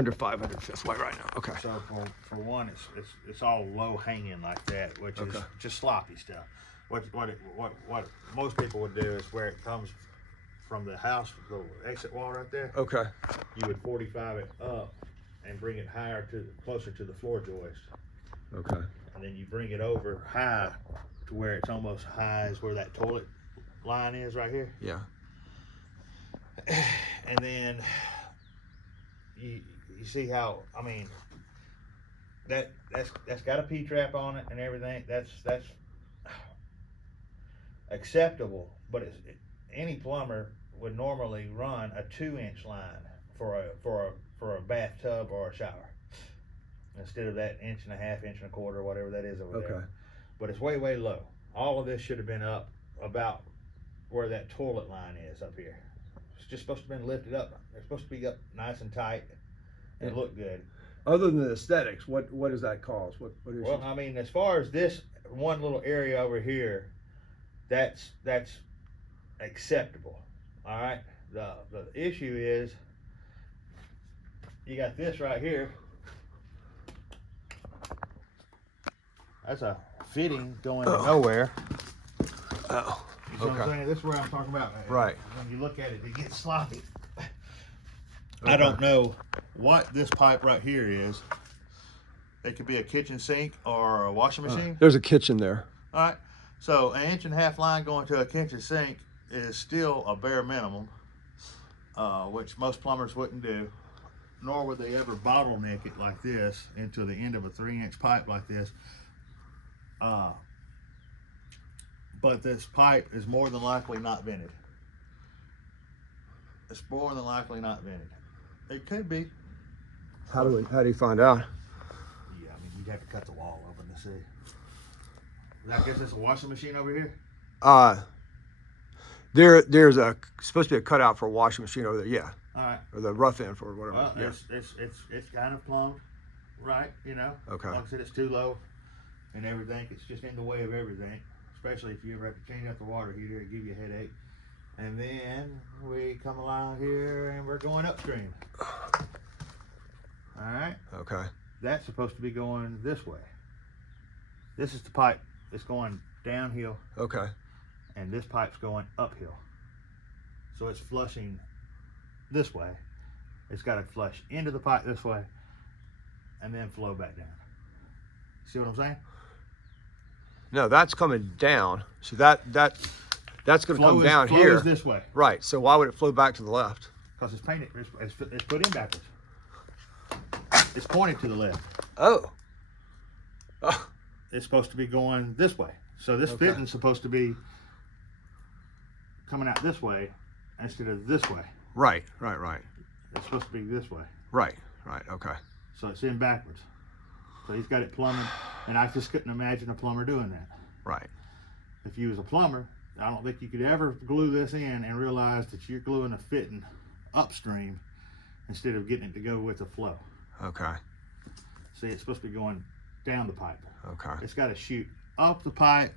Under 500 fifth way right now. Okay. So for one, it's all low hanging like that, which is just sloppy stuff. What most people would do is where it comes from the house, the exit wall right there. Okay. You would 45 it up and bring it higher closer to the floor joist. Okay. And then you bring it over high to where it's almost high as where that toilet line is right here. Yeah. And then you see how, I mean, that's got a P-trap on it and everything. That's acceptable, but any plumber would normally run a 2-inch line for a bathtub or a shower instead of that 1.5 inch, 1.25 inch, whatever that is over there. But it's way low. All of this should have been up about where that toilet line is up here. It's just supposed to have been lifted up. They're supposed to be up nice and tight and look good. Other than the aesthetics, what does that cause? What is? Well, I mean, as far as this one little area over here, that's acceptable. All right. The issue is you got this right here. That's a fitting going nowhere. Oh. You know what I'm saying? This is where I'm talking about. Right. When you look at it, it gets sloppy. I don't know what this pipe right here is. It could be a kitchen sink or a washing machine. There's a kitchen there. All right. So an 1.5 inch line going to a kitchen sink is still a bare minimum, which most plumbers wouldn't do, nor would they ever bottleneck it like this into the end of a 3-inch pipe like this. But this pipe is more than likely not vented. It's more than likely not vented. It could be. How do you find out? Yeah, I mean, you'd have to cut the wall open to see. I guess it's a washing machine over here. There's supposed to be a cutout for a washing machine over there. Yeah. All right. Or the rough end for whatever. Well, yeah. it's kind of plumbed, right? You know. Okay. Like I said, it's too low, and everything. It's just in the way of everything. Especially if you ever have to change out the water heater, it give you a headache. And then we come along here and we're going upstream. All right. Okay. That's supposed to be going this way. This is the pipe. It's going downhill. Okay. And this pipe's going uphill. So it's flushing this way. It's got to flush into the pipe this way and then flow back down. See what I'm saying? No, that's coming down. So that's going to come down flow here. Is this way. Right. So why would it flow back to the left? Because it's painted. It's put in backwards. It's pointed to the left. Oh. It's supposed to be going this way. So this fitting's supposed to be coming out this way instead of this way. Right. It's supposed to be this way. Right. Okay. So it's in backwards. So he's got it plumbing, and I just couldn't imagine a plumber doing that. Right. If you was a plumber, I don't think you could ever glue this in and realize that you're gluing a fitting upstream instead of getting it to go with the flow. Okay. See, it's supposed to be going down the pipe. Okay. It's got to shoot up the pipe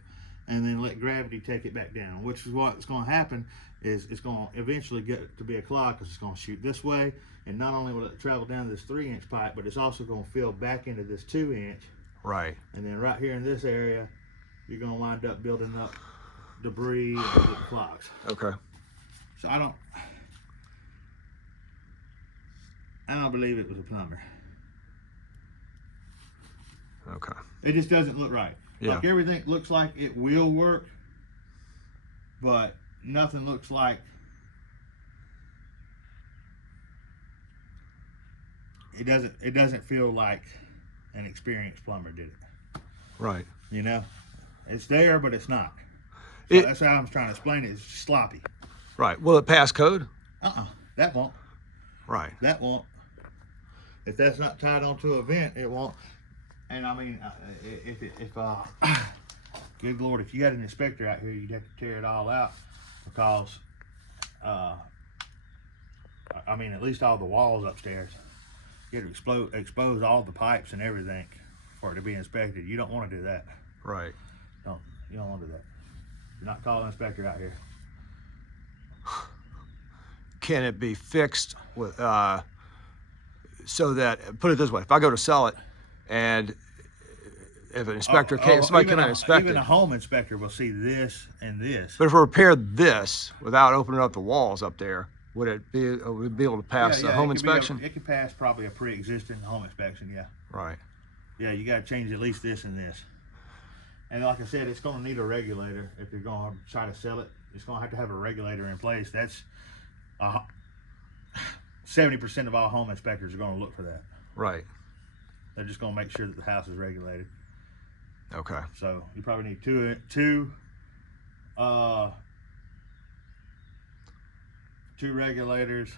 and then let gravity take it back down, which is what's going to happen is it's going to eventually get to be a clog because it's going to shoot this way, and not only will it travel down this 3-inch pipe, but it's also going to fill back into this 2-inch. Right. And then right here in this area, you're going to wind up building up debris and getting clogs. Okay. So I don't believe it was a plumber. Okay. It just doesn't look right. Yeah. Like everything looks like it will work, but nothing looks like it doesn't feel like an experienced plumber did it. Right. You know? It's there, but it's not. So that's how I'm trying to explain it. It's just sloppy. Right. Will it pass code? That won't. Right. That won't. If that's not tied onto a vent, it won't. And I mean, good Lord, if you had an inspector out here, you'd have to tear it all out because, I mean, at least all the walls upstairs. You had to expose all the pipes and everything for it to be inspected. You don't want to do that. Right. You don't want to do that. You're not calling an inspector out here. Can it be fixed with so that, put it this way, if I go to sell it and if an inspector came, somebody came in and inspected. Even a home inspector will see this and this. But if we repaired this without opening up the walls up there, would it be able to pass the home inspection? It could pass probably a pre-existing home inspection, yeah. Right. Yeah, you gotta change at least this and this. And like I said, it's gonna need a regulator. If you're gonna try to sell it, it's gonna have a regulator in place. That's 70% of all home inspectors are gonna look for that. Right. They're just gonna make sure that the house is regulated. Okay. So you probably need two regulators,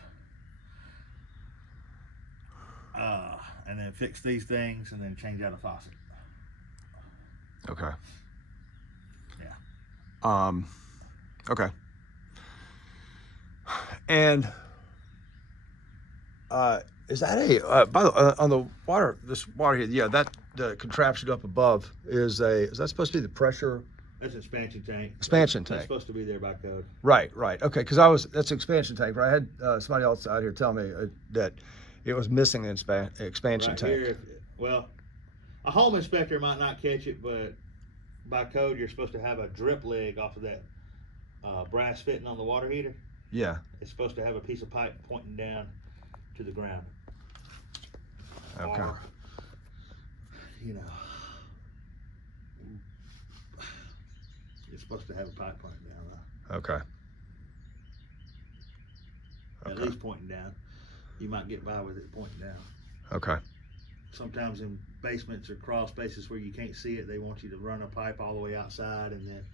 and then fix these things, and then change out a faucet. Okay. Yeah. Okay. And is that by the on the water, this water here? Yeah, that the contraption up above is that supposed to be the pressure? That's an expansion tank. Expansion That's tank. supposed to be there by code. Right. Okay. Because that's an expansion tank. Right. I had somebody else out here tell me that it was missing an expansion Right tank. here, well, a home inspector might not catch it, but by code, you're supposed to have a drip leg off of that brass fitting on the water heater. Yeah. It's supposed to have a piece of pipe pointing down to the ground. Okay. Or, you know, you're supposed to have a pipe pointing down, right? Okay. At least pointing down. You might get by with it pointing down. Okay. Sometimes in basements or crawl spaces where you can't see it, they want you to run a pipe all the way outside and then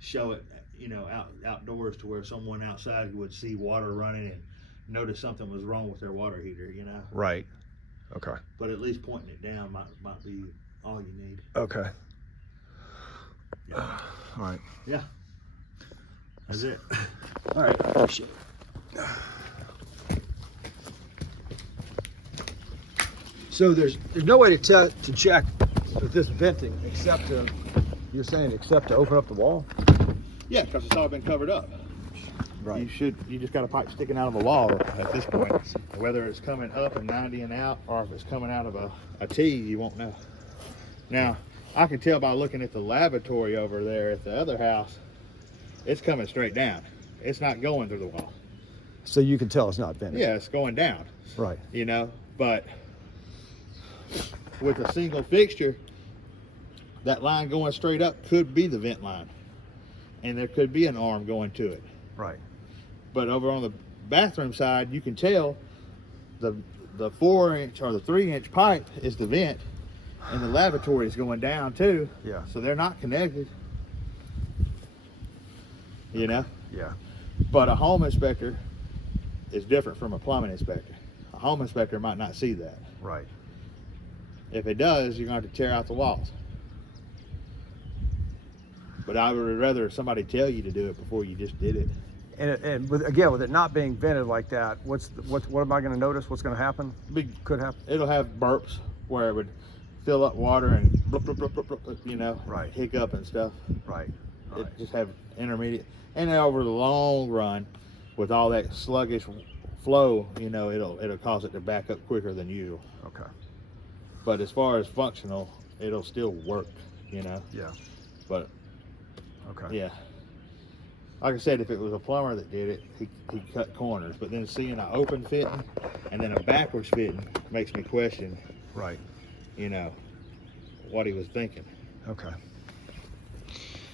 show it, you know, outdoors to where someone outside would see water running and notice something was wrong with their water heater, you know. Right. Okay. But at least pointing it down might be all you need. Okay. Yeah. All right. Yeah. That's it. All right. I appreciate it. So there's no way to check with this venting except to, you're saying except to open up the wall? Yeah, because it's all been covered up. Right. You just got a pipe sticking out of a wall at this point. Whether it's coming up and 90 and out, or if it's coming out of a T, you won't know. Now, I can tell by looking at the lavatory over there at the other house, it's coming straight down. It's not going through the wall. So you can tell it's not vented? Yeah, it's going down. Right. You know, but with a single fixture, that line going straight up could be the vent line. And there could be an arm going to it. Right. But over on the bathroom side, you can tell the 4-inch or the 3-inch pipe is the vent, and the lavatory is going down too. Yeah. So they're not connected. You know? Yeah. But a home inspector is different from a plumbing inspector. A home inspector might not see that. Right. If it does, you're going to have to tear out the walls. But I would rather somebody tell you to do it before you just did it. And with it not being vented like that, what am I going to notice? What's going to happen? Could happen. It'll have burps where it would fill up water and blup, blup, blup, blup, blup, you know, Right. hiccup and stuff. Right. It just have intermediate, and then over the long run, with all that sluggish flow, you know, it'll cause it to back up quicker than usual. Okay. But as far as functional, it'll still work, you know. Yeah. But Okay. yeah, like I said, if it was a plumber that did it, he cut corners. But then seeing an open fitting and then a backwards fitting makes me question, Right. you know, what he was thinking. Okay.